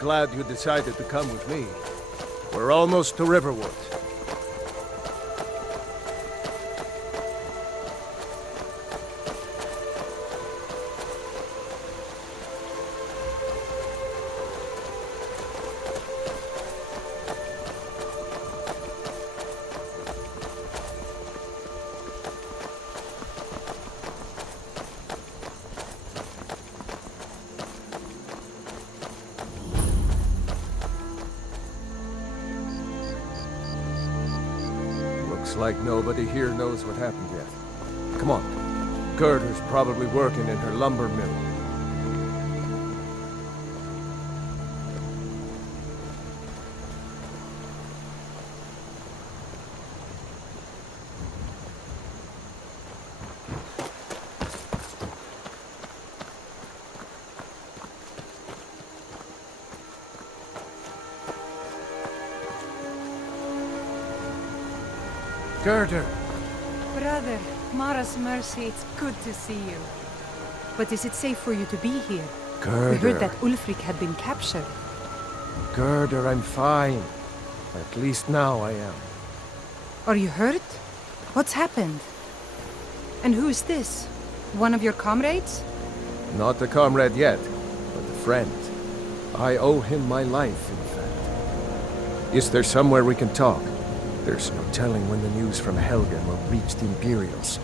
glad you decided to come with me. We're almost to Riverwood. Looks like nobody here knows what happened yet. Come on. Gerda's probably working in her lumber mill. Gerda! Brother, Mara's mercy, it's good to see you. But is it safe for you to be here? Gerda! We heard that Ulfric had been captured. Gerda, I'm fine. At least now I am. Are you hurt? What's happened? And who's this? One of your comrades? Not a comrade yet, but a friend. I owe him my life, in fact. Is there somewhere we can talk? There's no telling when the news from Helgen will reach the Imperials.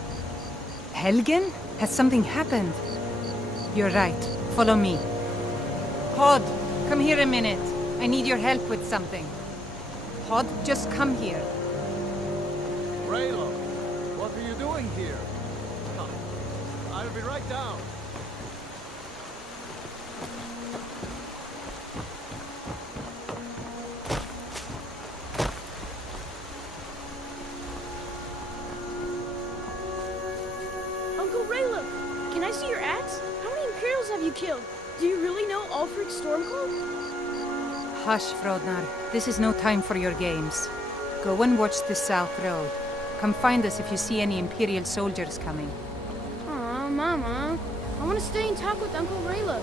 Helgen? Has something happened? You're right. Follow me. Hod, come here a minute. I need your help with something. Hod, just come here. Raylo, what are you doing here? Come. I'll be right down. Uncle Raylo, can I see your axe? How many Imperials have you killed? Do you really know Ulfric's Stormcloak? Hush, Frodnar. This is no time for your games. Go and watch the South Road. Come find us if you see any Imperial soldiers coming. Aw, Mama. I want to stay and talk with Uncle Raylo.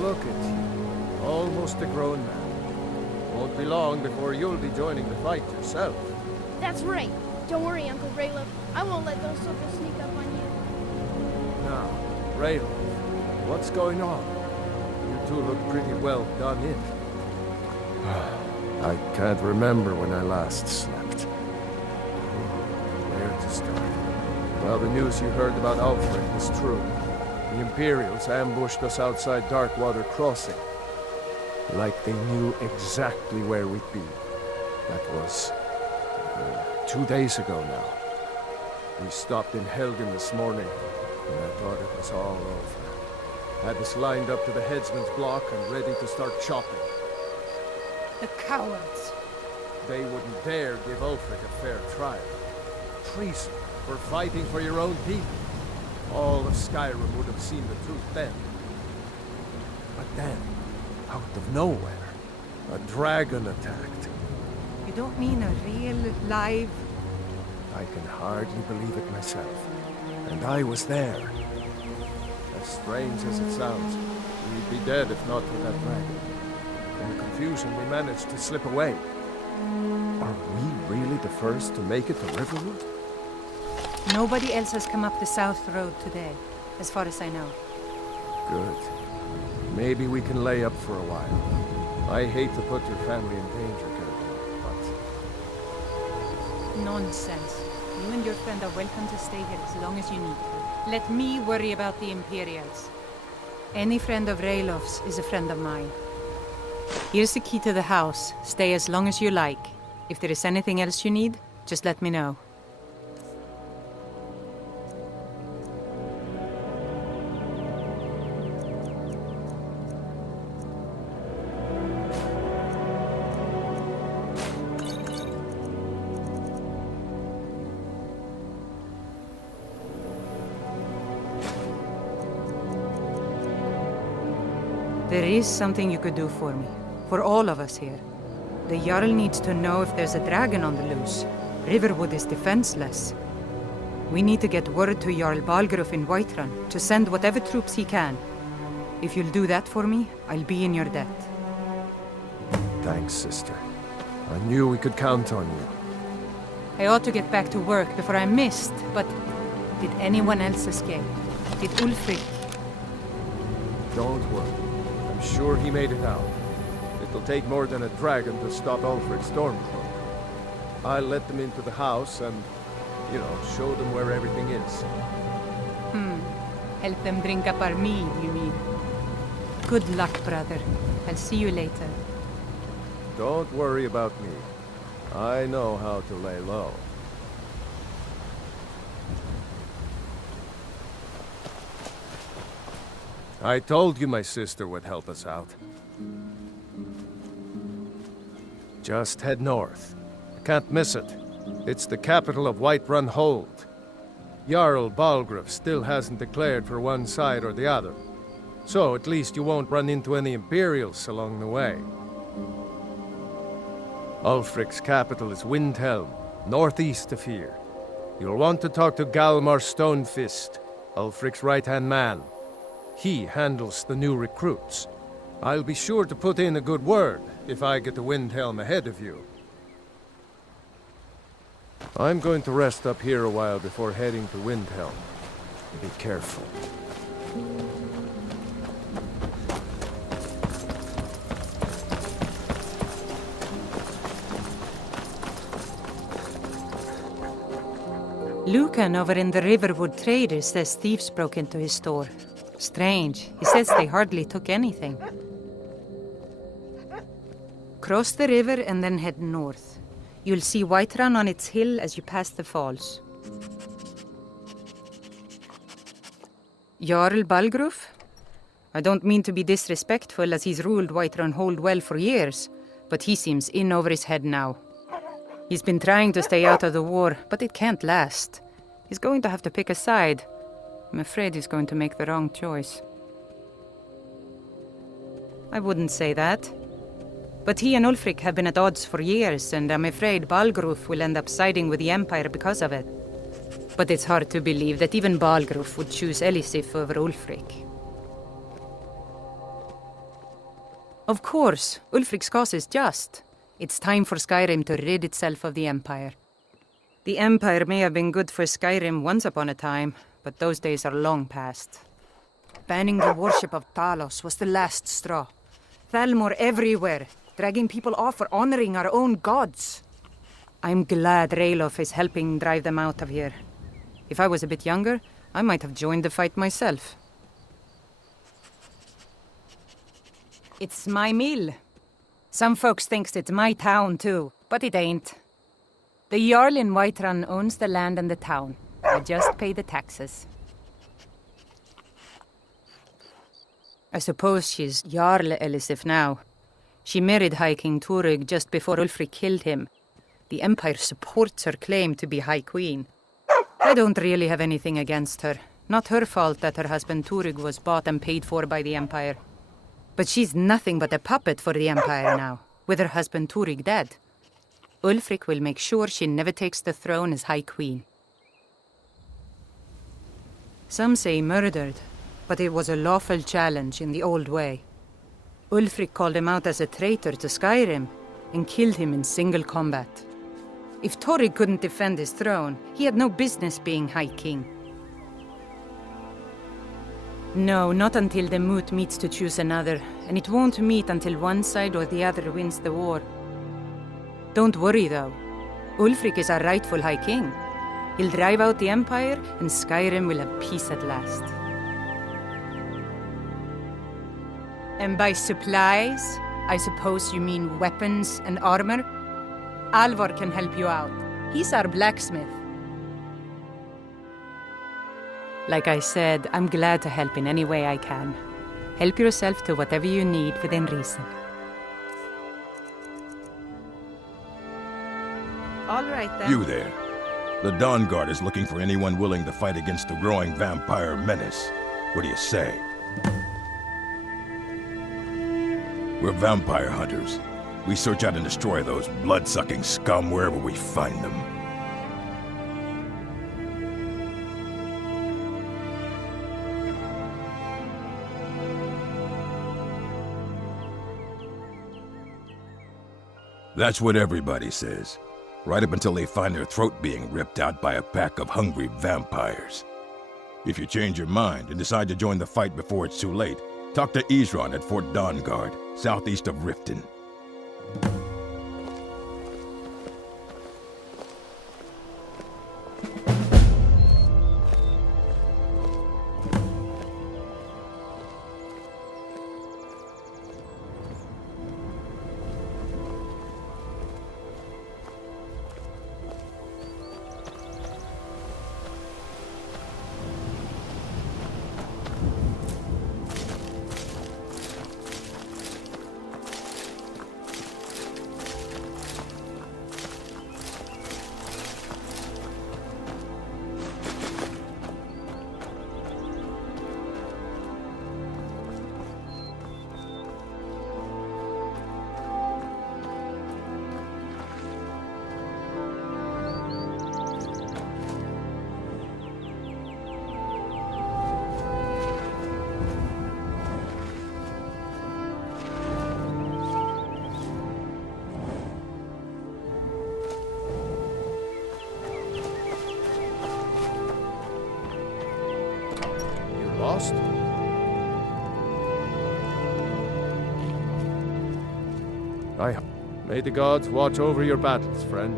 Look at you. Almost a grown man. Won't be long before you'll be joining the fight yourself. That's right. Don't worry, Uncle Raylo. I won't let those soldiers sneak up on you. Now, Raylo, what's going on? You two look pretty well done in. I can't remember when I last slept. Where to start? Well, the news you heard about Ulfric is true. The Imperials ambushed us outside Darkwater Crossing. Like they knew exactly where we'd be. That was 2 days ago now. We stopped in Helgen this morning, and I thought it was all over. Had us lined up to the headsman's block and ready to start chopping. The cowards. They wouldn't dare give Ulfric a fair trial. Treason for fighting for your own people. All of Skyrim would have seen the truth then. But then, out of nowhere, a dragon attacked. You don't mean a real, live... I can hardly believe it myself. And I was there. As strange as it sounds, we'd be dead if not for that dragon. In the confusion, we managed to slip away. Are we really the first to make it to Riverwood? Nobody else has come up the South Road today, as far as I know. Good. Maybe we can lay up for a while. I hate to put your family in danger, Gerda, but... Nonsense. You and your friend are welcome to stay here as long as you need to. Let me worry about the Imperials. Any friend of Raylof's is a friend of mine. Here's the key to the house. Stay as long as you like. If there is anything else you need, just let me know. There is something you could do for me. For all of us here. The Jarl needs to know if there's a dragon on the loose. Riverwood is defenseless. We need to get word to Jarl Balgruuf in Whiterun to send whatever troops he can. If you'll do that for me, I'll be in your debt. Thanks, sister. I knew we could count on you. I ought to get back to work before I'm missed, but did anyone else escape? Did Ulfric? Don't worry. I'm sure he made it out. It'll take more than a dragon to stop Ulfric's Stormcloak. I'll let them into the house and, show them where everything is. Help them drink up our mead, you mean? Good luck, brother. I'll see you later. Don't worry about me. I know how to lay low. I told you my sister would help us out. Just head north. I can't miss it. It's the capital of Whiterun Hold. Jarl Balgruuf still hasn't declared for one side or the other. So at least you won't run into any Imperials along the way. Ulfric's capital is Windhelm, northeast of here. You'll want to talk to Galmar Stonefist, Ulfric's right-hand man. He handles the new recruits. I'll be sure to put in a good word if I get to Windhelm ahead of you. I'm going to rest up here a while before heading to Windhelm. Be careful. Lucan over in the Riverwood Traders says thieves broke into his store. Strange. He says they hardly took anything. Cross the river and then head north. You'll see Whiterun on its hill as you pass the falls. Jarl Balgruuf? I don't mean to be disrespectful as he's ruled Whiterun Hold well for years, but he seems in over his head now. He's been trying to stay out of the war, but it can't last. He's going to have to pick a side. I'm afraid he's going to make the wrong choice. I wouldn't say that. But he and Ulfric have been at odds for years, and I'm afraid Balgruuf will end up siding with the Empire because of it. But it's hard to believe that even Balgruuf would choose Elisif over Ulfric. Of course, Ulfric's cause is just. It's time for Skyrim to rid itself of the Empire. The Empire may have been good for Skyrim once upon a time, but those days are long past. Banning the worship of Talos was the last straw. Thalmor everywhere, dragging people off for honoring our own gods. I'm glad Ralof is helping drive them out of here. If I was a bit younger, I might have joined the fight myself. It's my mill. Some folks thinks it's my town too, but it ain't. The Jarl in Whiterun owns the land and the town. I just pay the taxes. I suppose she's Jarl Elisif now. She married High King Turug just before Ulfric killed him. The Empire supports her claim to be High Queen. I don't really have anything against her. Not her fault that her husband Turug was bought and paid for by the Empire. But she's nothing but a puppet for the Empire now, with her husband Turug dead. Ulfric will make sure she never takes the throne as High Queen. Some say murdered, but it was a lawful challenge in the old way. Ulfric called him out as a traitor to Skyrim and killed him in single combat. If Turug couldn't defend his throne, he had no business being High King. No, not until the moot meets to choose another, and it won't meet until one side or the other wins the war. Don't worry, though. Ulfric is our rightful High King. He'll drive out the Empire, and Skyrim will have peace at last. And by supplies, I suppose you mean weapons and armor? Alvor can help you out. He's our blacksmith. Like I said, I'm glad to help in any way I can. Help yourself to whatever you need within reason. All right, then. You there. The Dawn Guard is looking for anyone willing to fight against the growing vampire menace. What do you say? We're vampire hunters. We search out and destroy those blood-sucking scum wherever we find them. That's what everybody says. Right up until they find their throat being ripped out by a pack of hungry vampires. If you change your mind and decide to join the fight before it's too late, talk to Isran at Fort Dawnguard, southeast of Riften. Lost? May the gods watch over your battles, friend.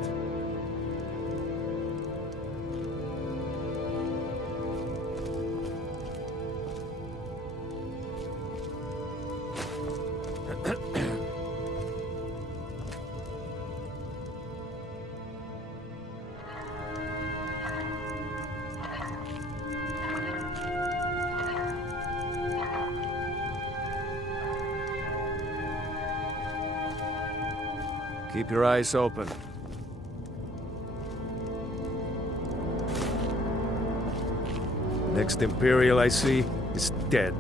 Keep your eyes open. Next Imperial I see is dead.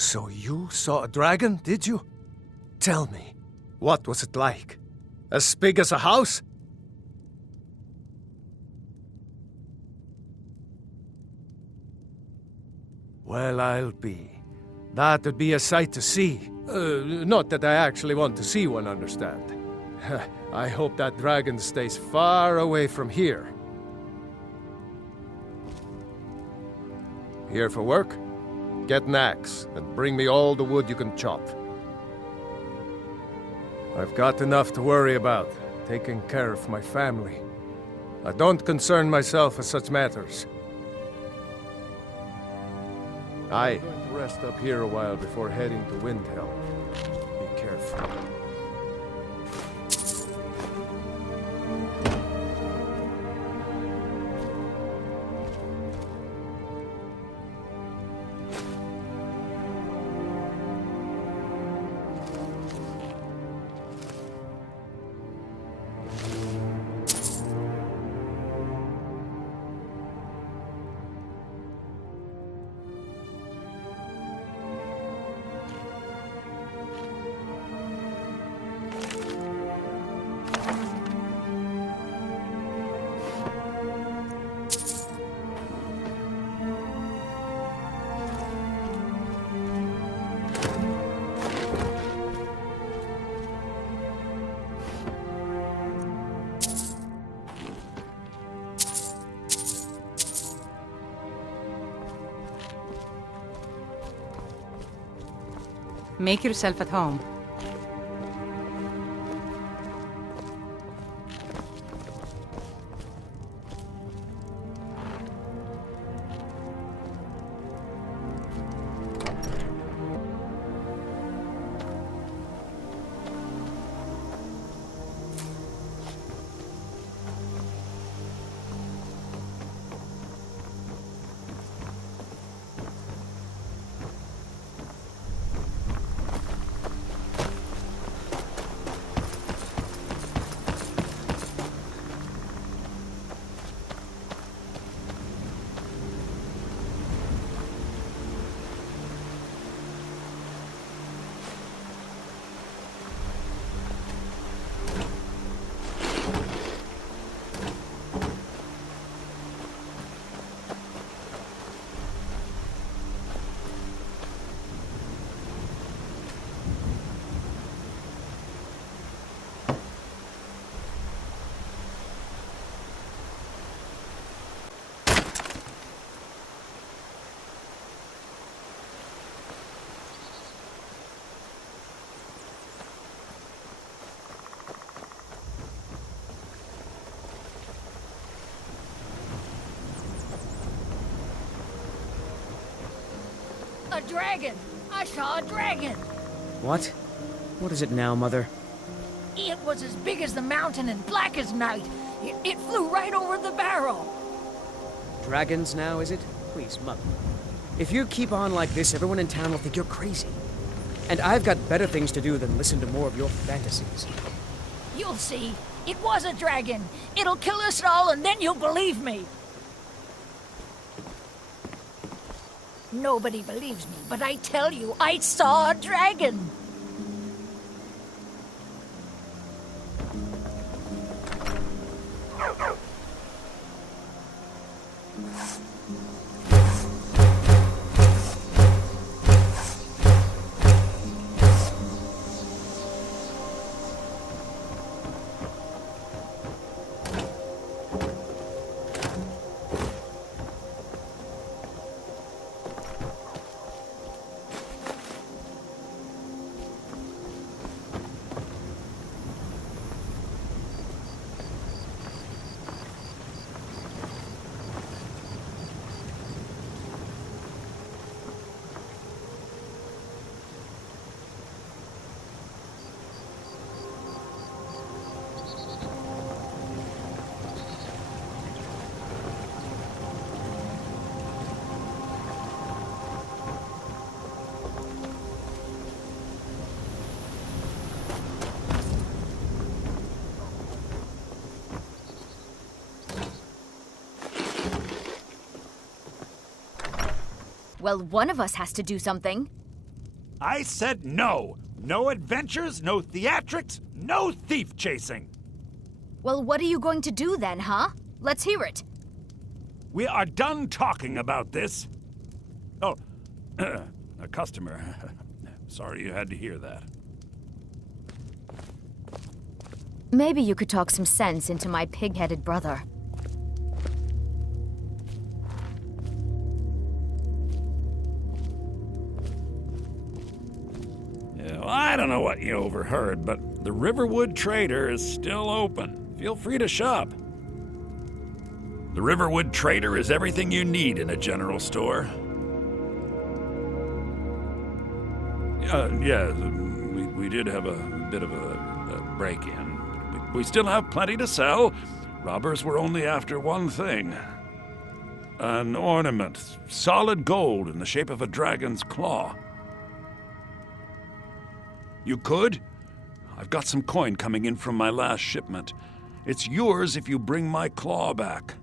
So you saw a dragon, did you? Tell me, what was it like? As big as a house? Well, I'll be. That'd be a sight to see. Not that I actually want to see one, understand. I hope that dragon stays far away from here. Here for work? Get an axe, and bring me all the wood you can chop. I've got enough to worry about, taking care of my family. I don't concern myself with such matters. I'm going to rest up here a while before heading to Windhelm. Be careful. Make yourself at home. A dragon! I saw a dragon! What? What is it now, Mother? It was as big as the mountain and black as night. It flew right over the barrel. Dragons now, is it? Please, Mother. If you keep on like this, everyone in town will think you're crazy. And I've got better things to do than listen to more of your fantasies. You'll see. It was a dragon. It'll kill us all and then you'll believe me. Nobody believes me, but I tell you, I saw a dragon. Well, one of us has to do something. I said no. No adventures, no theatrics, no thief chasing. Well, what are you going to do then, huh? Let's hear it. We are done talking about this. Oh, a customer. Sorry you had to hear that. Maybe you could talk some sense into my pig-headed brother. I don't know what you overheard, but the Riverwood Trader is still open. Feel free to shop. The Riverwood Trader is everything you need in a general store. Yeah, we did have a bit of a break-in. We still have plenty to sell. Robbers were only after one thing. An ornament, solid gold in the shape of a dragon's claw. You could? I've got some coin coming in from my last shipment. It's yours if you bring my claw back.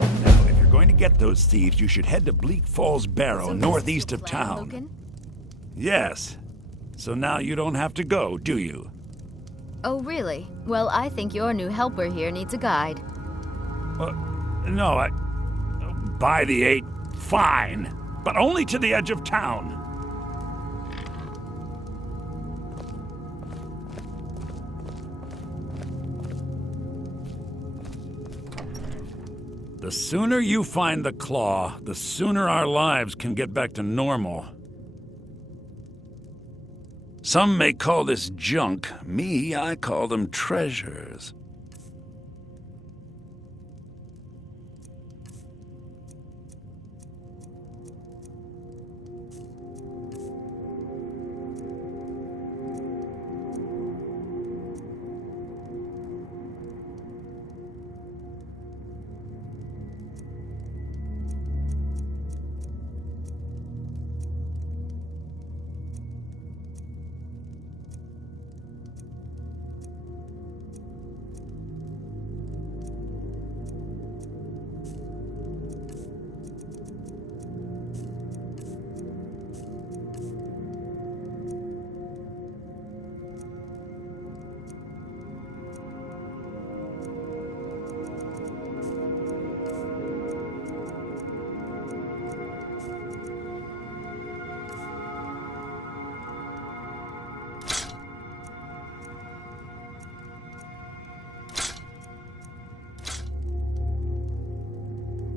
Now, if you're going to get those thieves, you should head to Bleak Falls Barrow, northeast of town. Logan? Yes. So now you don't have to go, do you? Oh, really? Well, I think your new helper here needs a guide. No, by the 8, fine. But only to the edge of town. The sooner you find the claw, the sooner our lives can get back to normal. Some may call this junk. Me, I call them treasures.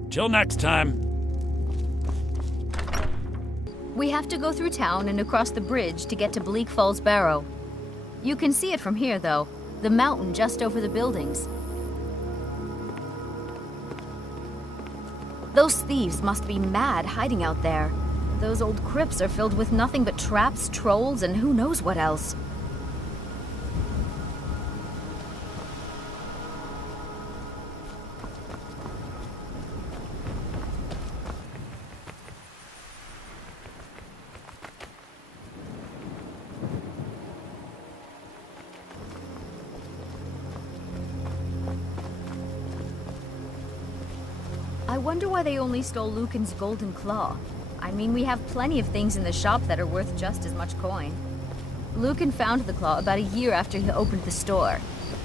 Till next time. We have to go through town and across the bridge to get to Bleak Falls Barrow. You can see it from here, though. The mountain just over the buildings. Those thieves must be mad hiding out there. Those old crypts are filled with nothing but traps, trolls, and who knows what else. I wonder why they only stole Lucan's golden claw. I mean, we have plenty of things in the shop that are worth just as much coin. Lucan found the claw about a year after he opened the store.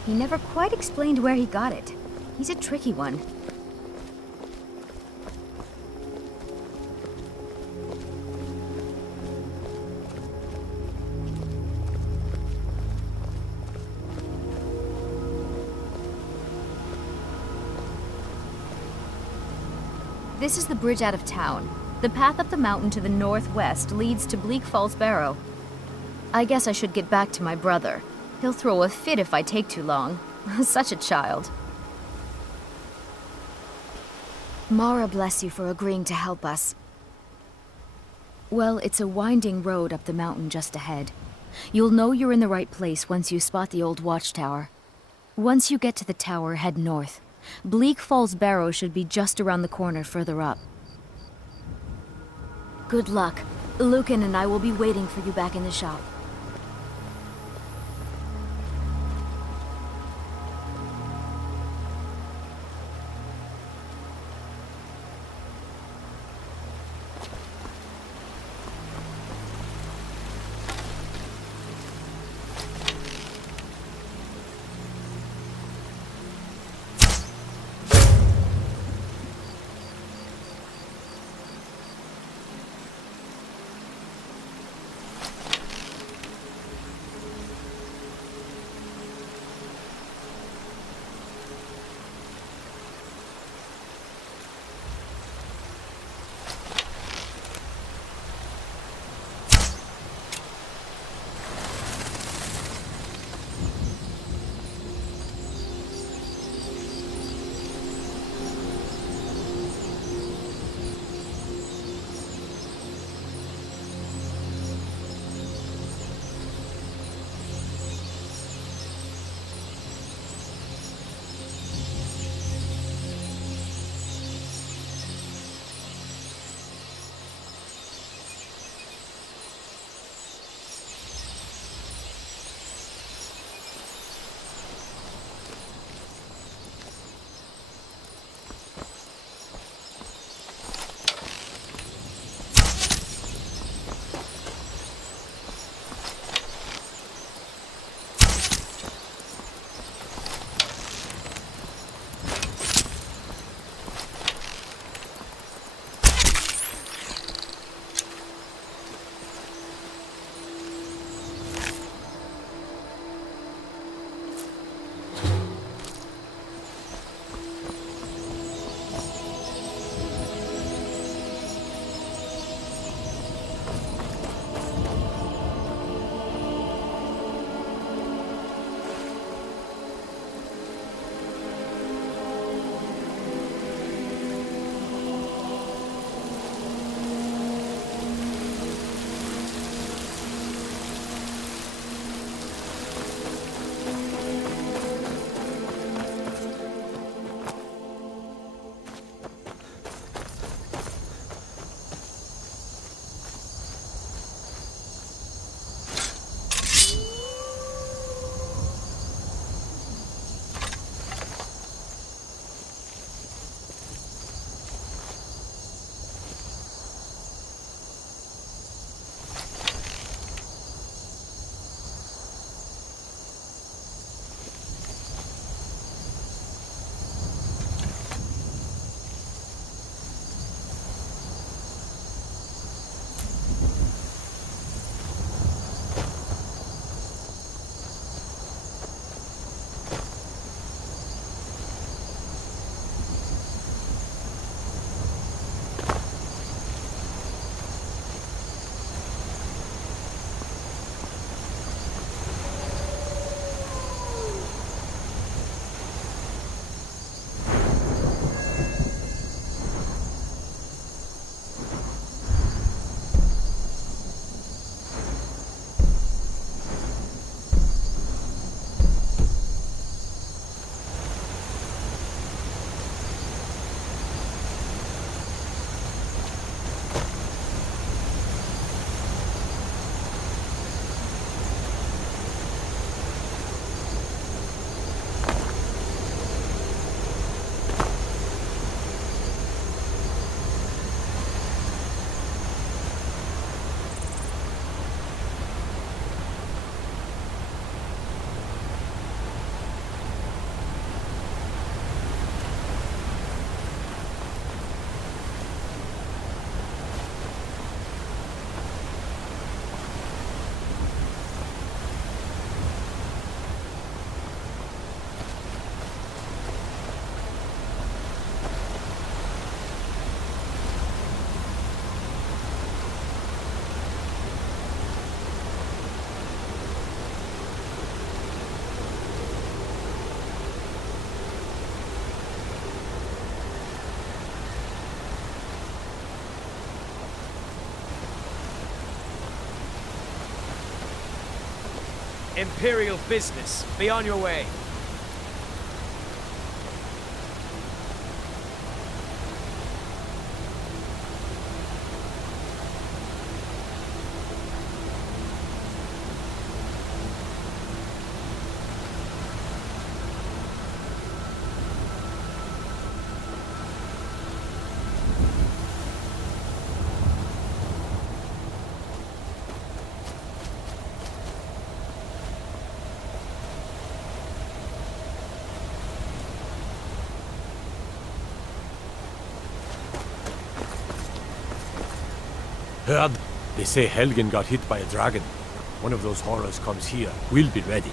He never quite explained where he got it. He's a tricky one. This is the bridge out of town. The path up the mountain to the northwest leads to Bleak Falls Barrow. I guess I should get back to my brother. He'll throw a fit if I take too long. Such a child. Mara bless you for agreeing to help us. Well, it's a winding road up the mountain just ahead. You'll know you're in the right place once you spot the old watchtower. Once you get to the tower, head north. Bleak Falls Barrow should be just around the corner further up. Good luck. Lucan and I will be waiting for you back in the shop. Imperial business. Be on your way. Heard. They say Helgen got hit by a dragon. One of those horrors comes here. We'll be ready.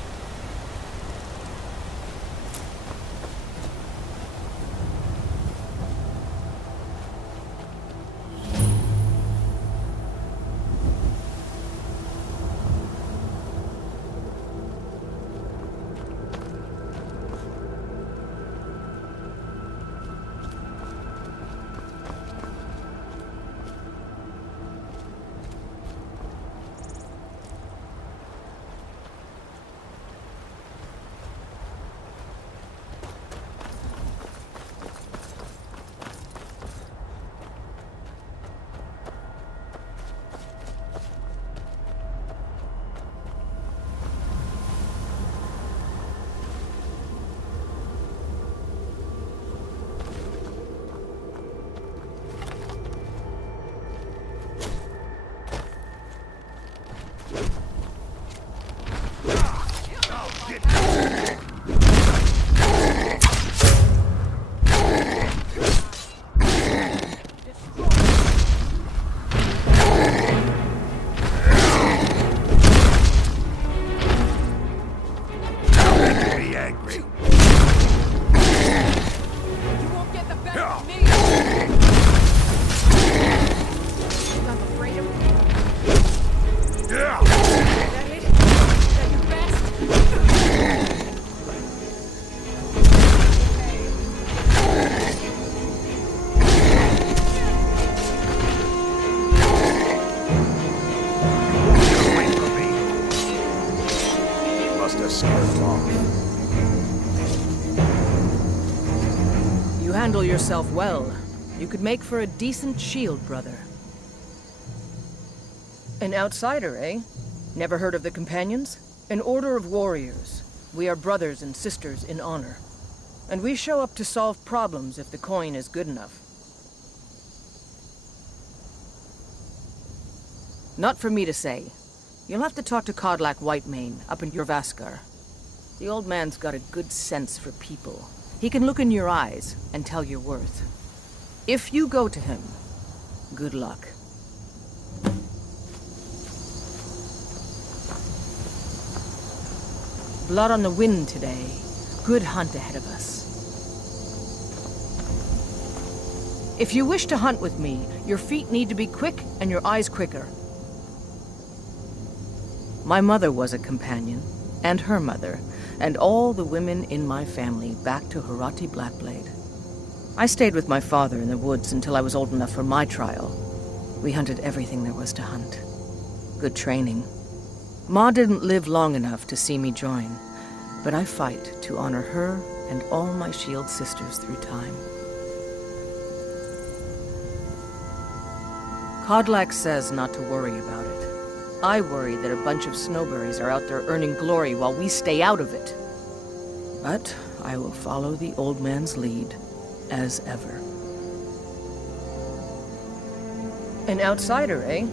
You handle yourself well. You could make for a decent shield, brother. An outsider, eh? Never heard of the Companions? An order of warriors. We are brothers and sisters in honor. And we show up to solve problems if the coin is good enough. Not for me to say. You'll have to talk to Kodlak Whitemane up in Jorvaskar. The old man's got a good sense for people. He can look in your eyes and tell your worth. If you go to him, good luck. Blood on the wind today. Good hunt ahead of us. If you wish to hunt with me, your feet need to be quick and your eyes quicker. My mother was a companion, and her mother, and all the women in my family back to Harati Blackblade. I stayed with my father in the woods until I was old enough for my trial. We hunted everything there was to hunt. Good training. Ma didn't live long enough to see me join, but I fight to honor her and all my shield sisters through time. Kodlak says not to worry about it. I worry that a bunch of snowberries are out there earning glory while we stay out of it. But I will follow the old man's lead, as ever. An outsider, eh?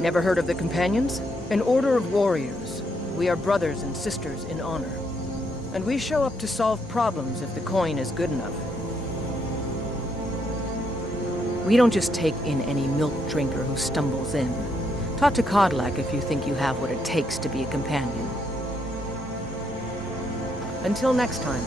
Never heard of the Companions? An order of warriors. We are brothers and sisters in honor. And we show up to solve problems if the coin is good enough. We don't just take in any milk drinker who stumbles in. Talk to Kodlak if you think you have what it takes to be a companion. Until next time.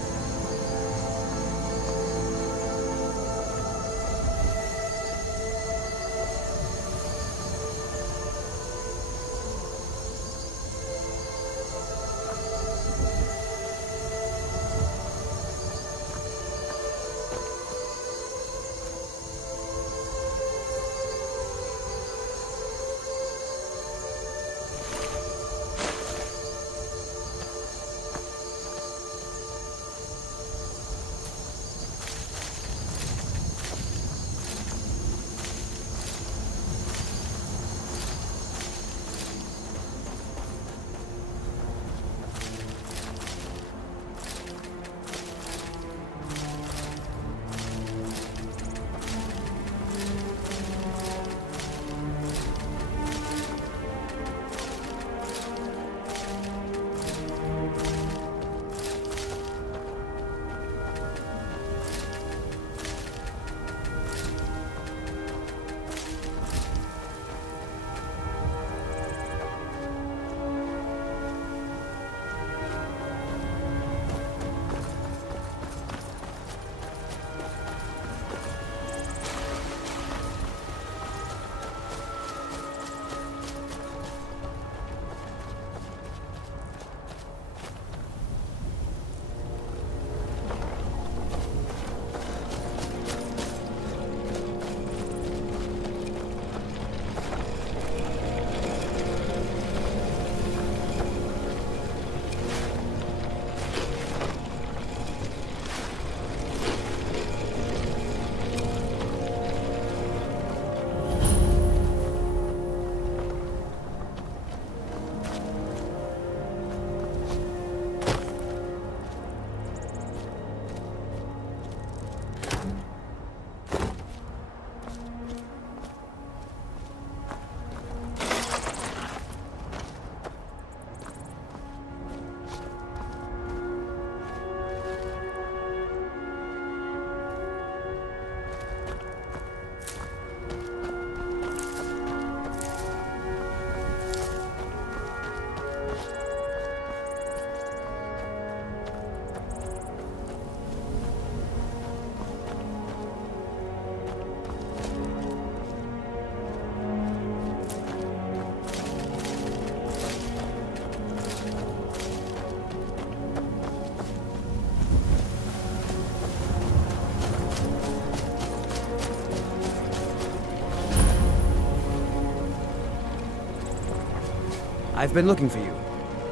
I've been looking for you.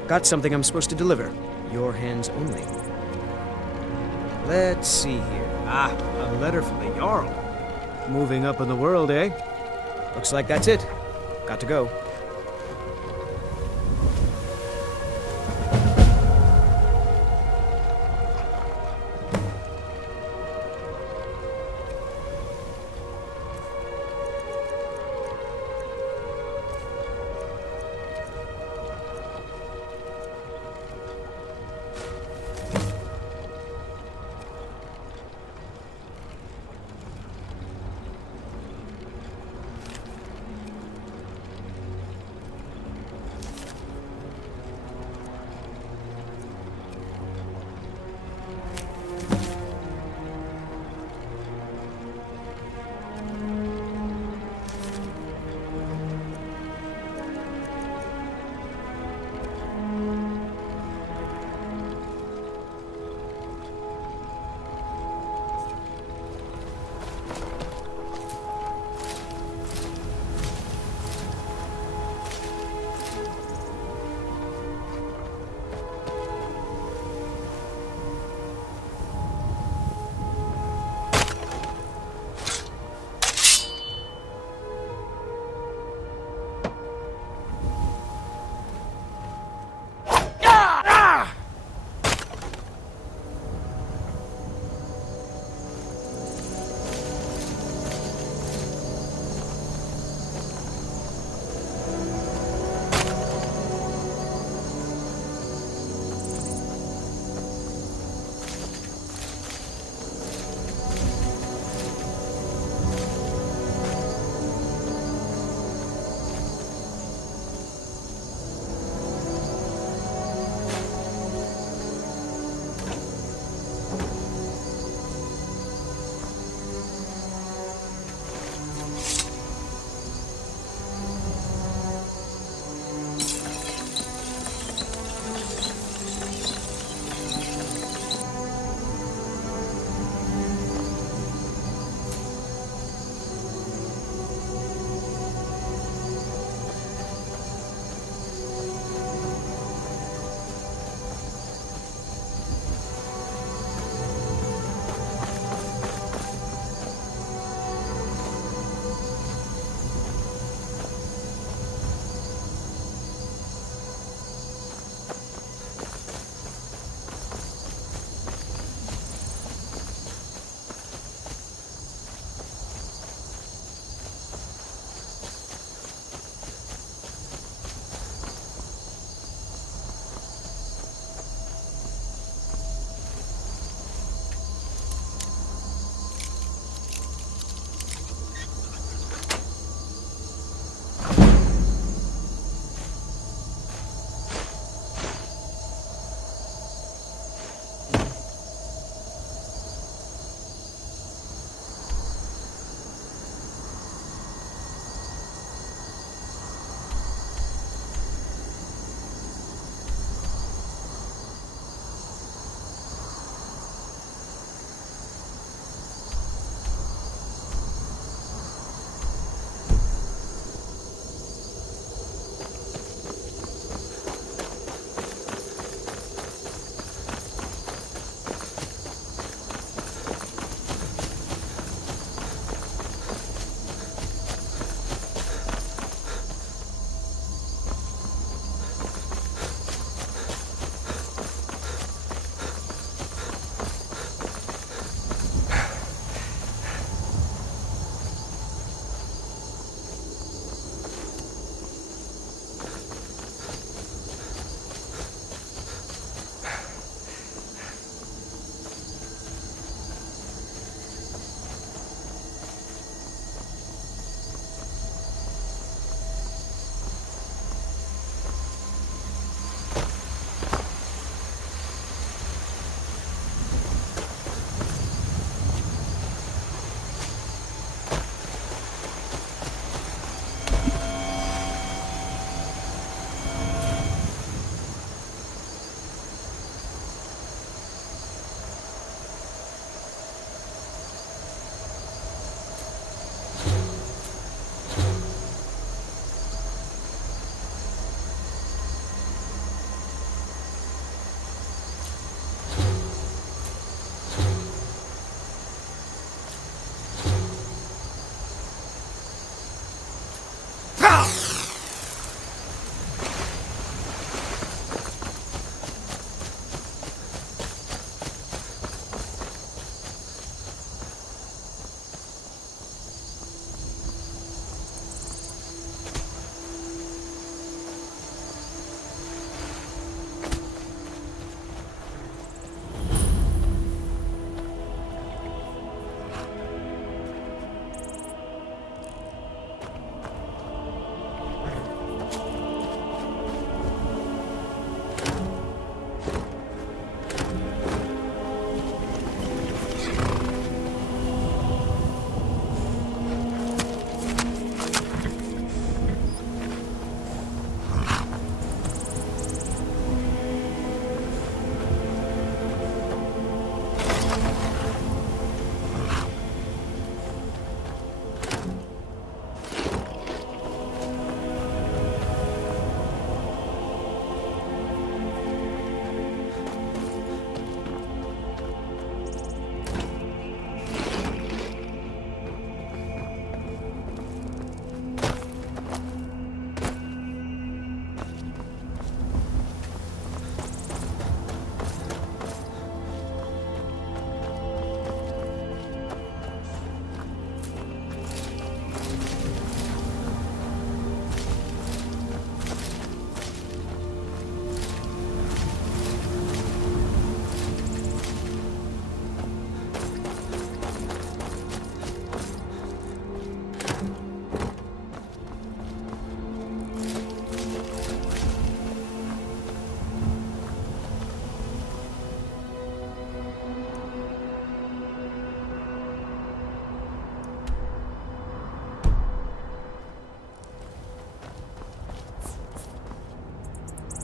Got something I'm supposed to deliver. Your hands only. Let's see here. Ah, a letter from the Jarl. Moving up in the world, eh? Looks like that's it. Got to go.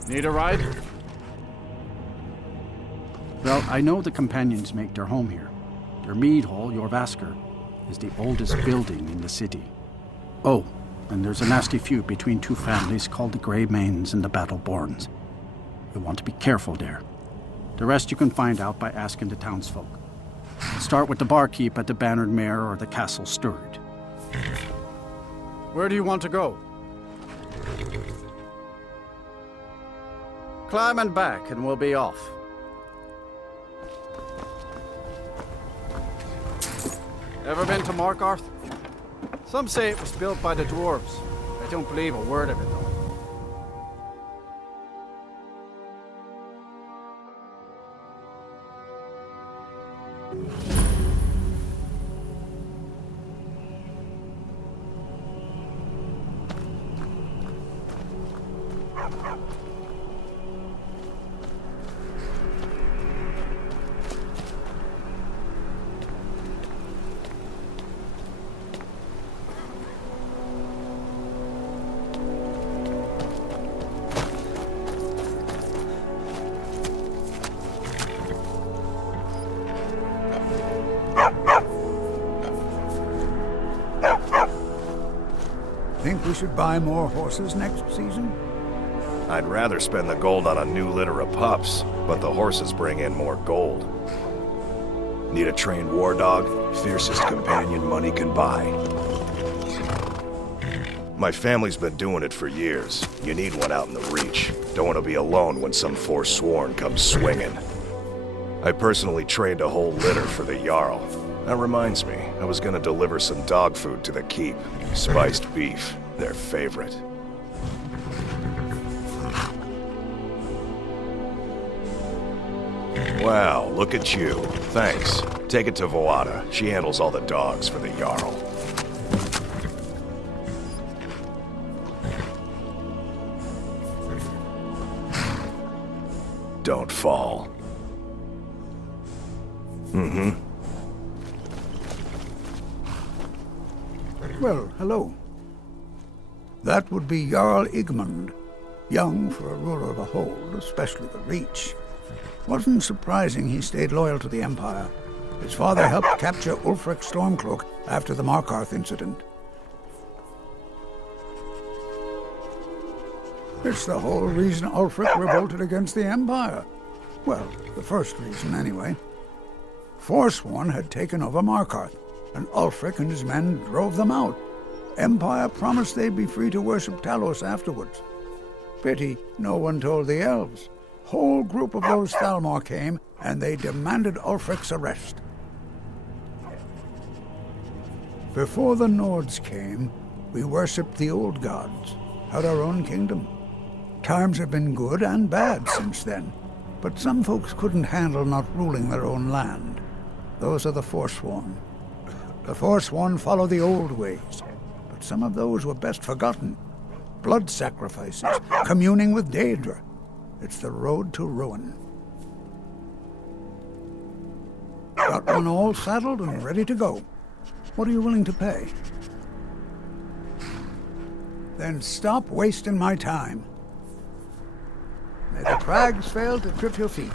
Need a ride? Well, I know the companions make their home here. Their mead hall, Jorvasker, is the oldest building in the city. Oh, and there's a nasty feud between two families called the Greymanes and the Battleborns. You want to be careful there. The rest you can find out by asking the townsfolk. Start with the barkeep at the Bannered Mare or the Castle Steward. Where do you want to go? Climb and back and we'll be off. Ever been to Markarth? Some say it was built by the dwarves. I don't believe a word of it, though. Think we should buy more horses next season? I'd rather spend the gold on a new litter of pups, but the horses bring in more gold. Need a trained war dog? Fiercest companion money can buy. My family's been doing it for years. You need one out in the Reach. Don't want to be alone when some Forsworn comes swinging. I personally trained a whole litter for the Jarl. That reminds me, I was gonna deliver some dog food to the keep. Spiced beef, their favorite. Wow, look at you. Thanks. Take it to Voada. She handles all the dogs for the Jarl. Don't fall. Mm-hmm. Well, hello. That would be Jarl Igmund. Young for a ruler of a hold, especially the Reach. Wasn't surprising he stayed loyal to the Empire. His father helped capture Ulfric Stormcloak after the Markarth incident. It's the whole reason Ulfric revolted against the Empire. Well, the first reason, anyway. Forsworn had taken over Markarth, and Ulfric and his men drove them out. Empire promised they'd be free to worship Talos afterwards. Pity no one told the elves. Whole group of those Thalmor came, and they demanded Ulfric's arrest. Before the Nords came, we worshipped the old gods, had our own kingdom. Times have been good and bad since then, but some folks couldn't handle not ruling their own land. Those are the Forsworn. The Forsworn follow the old ways, but some of those were best forgotten. Blood sacrifices, communing with Daedra. It's the road to ruin. Got one all saddled and ready to go. What are you willing to pay? Then stop wasting my time. May the crags fail to trip your feet.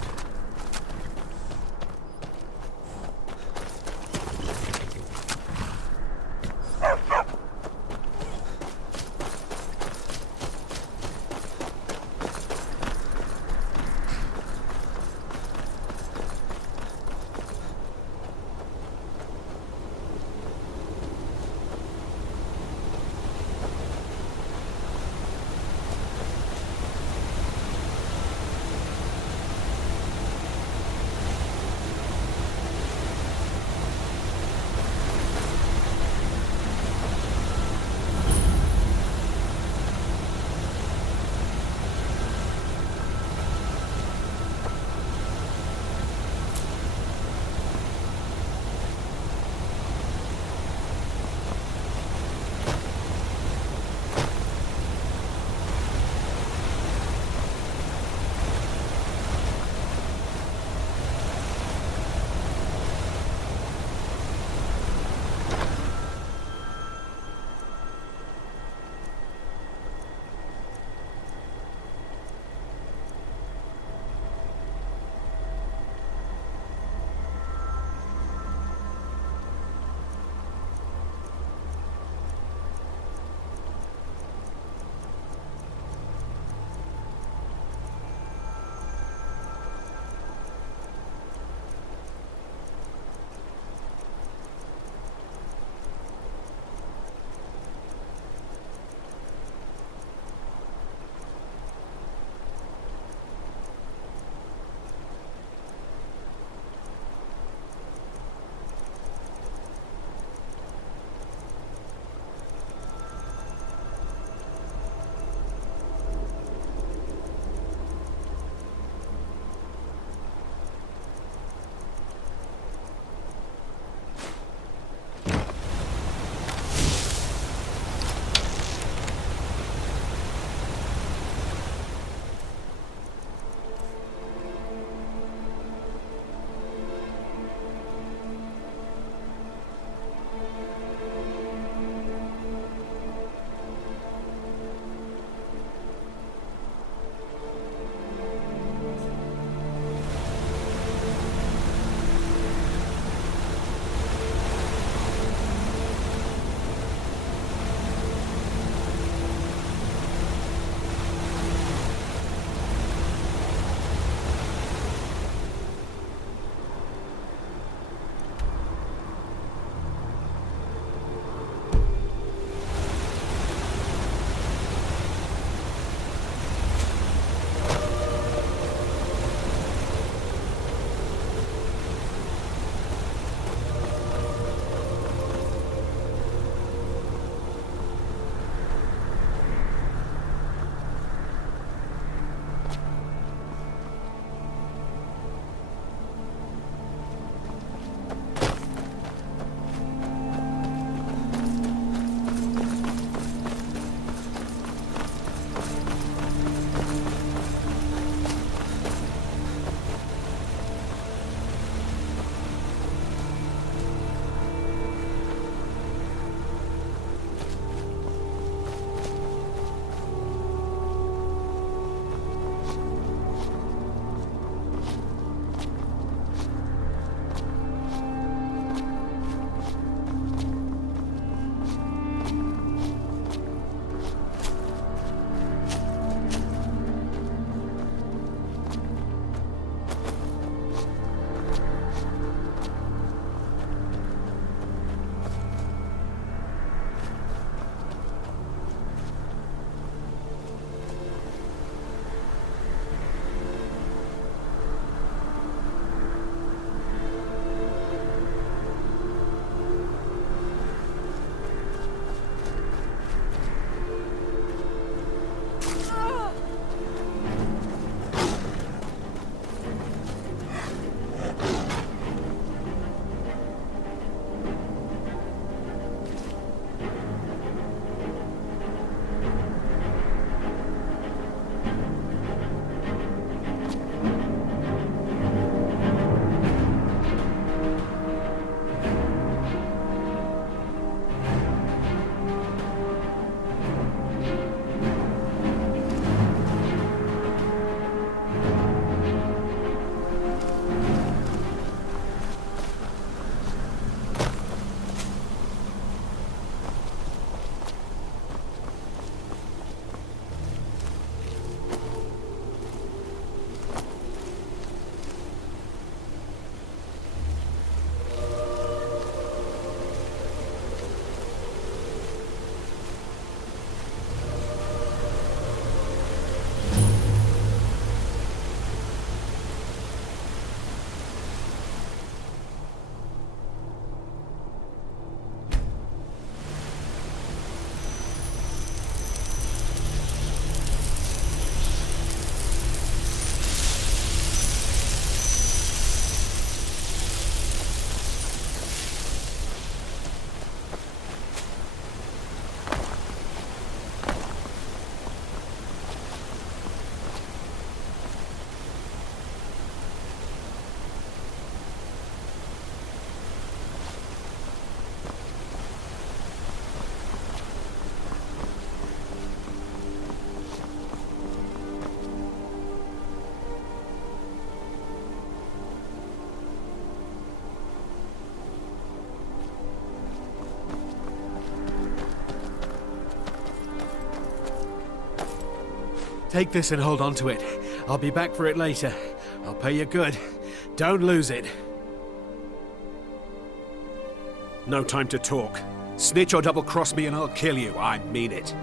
Take this and hold on to it. I'll be back for it later. I'll pay you good. Don't lose it. No time to talk. Snitch or double-cross me and I'll kill you. I mean it.